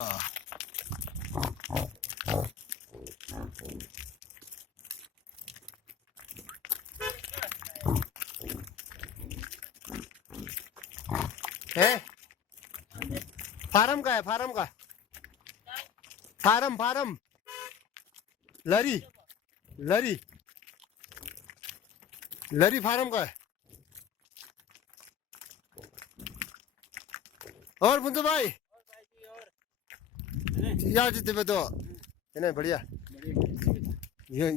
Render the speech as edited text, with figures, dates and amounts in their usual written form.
हे फार्म काय फार्म काय फार्म फार्म लरी लरी लरी फार्म काय और बुंदू भाई यार जितने पे तो है ना बढ़िया ये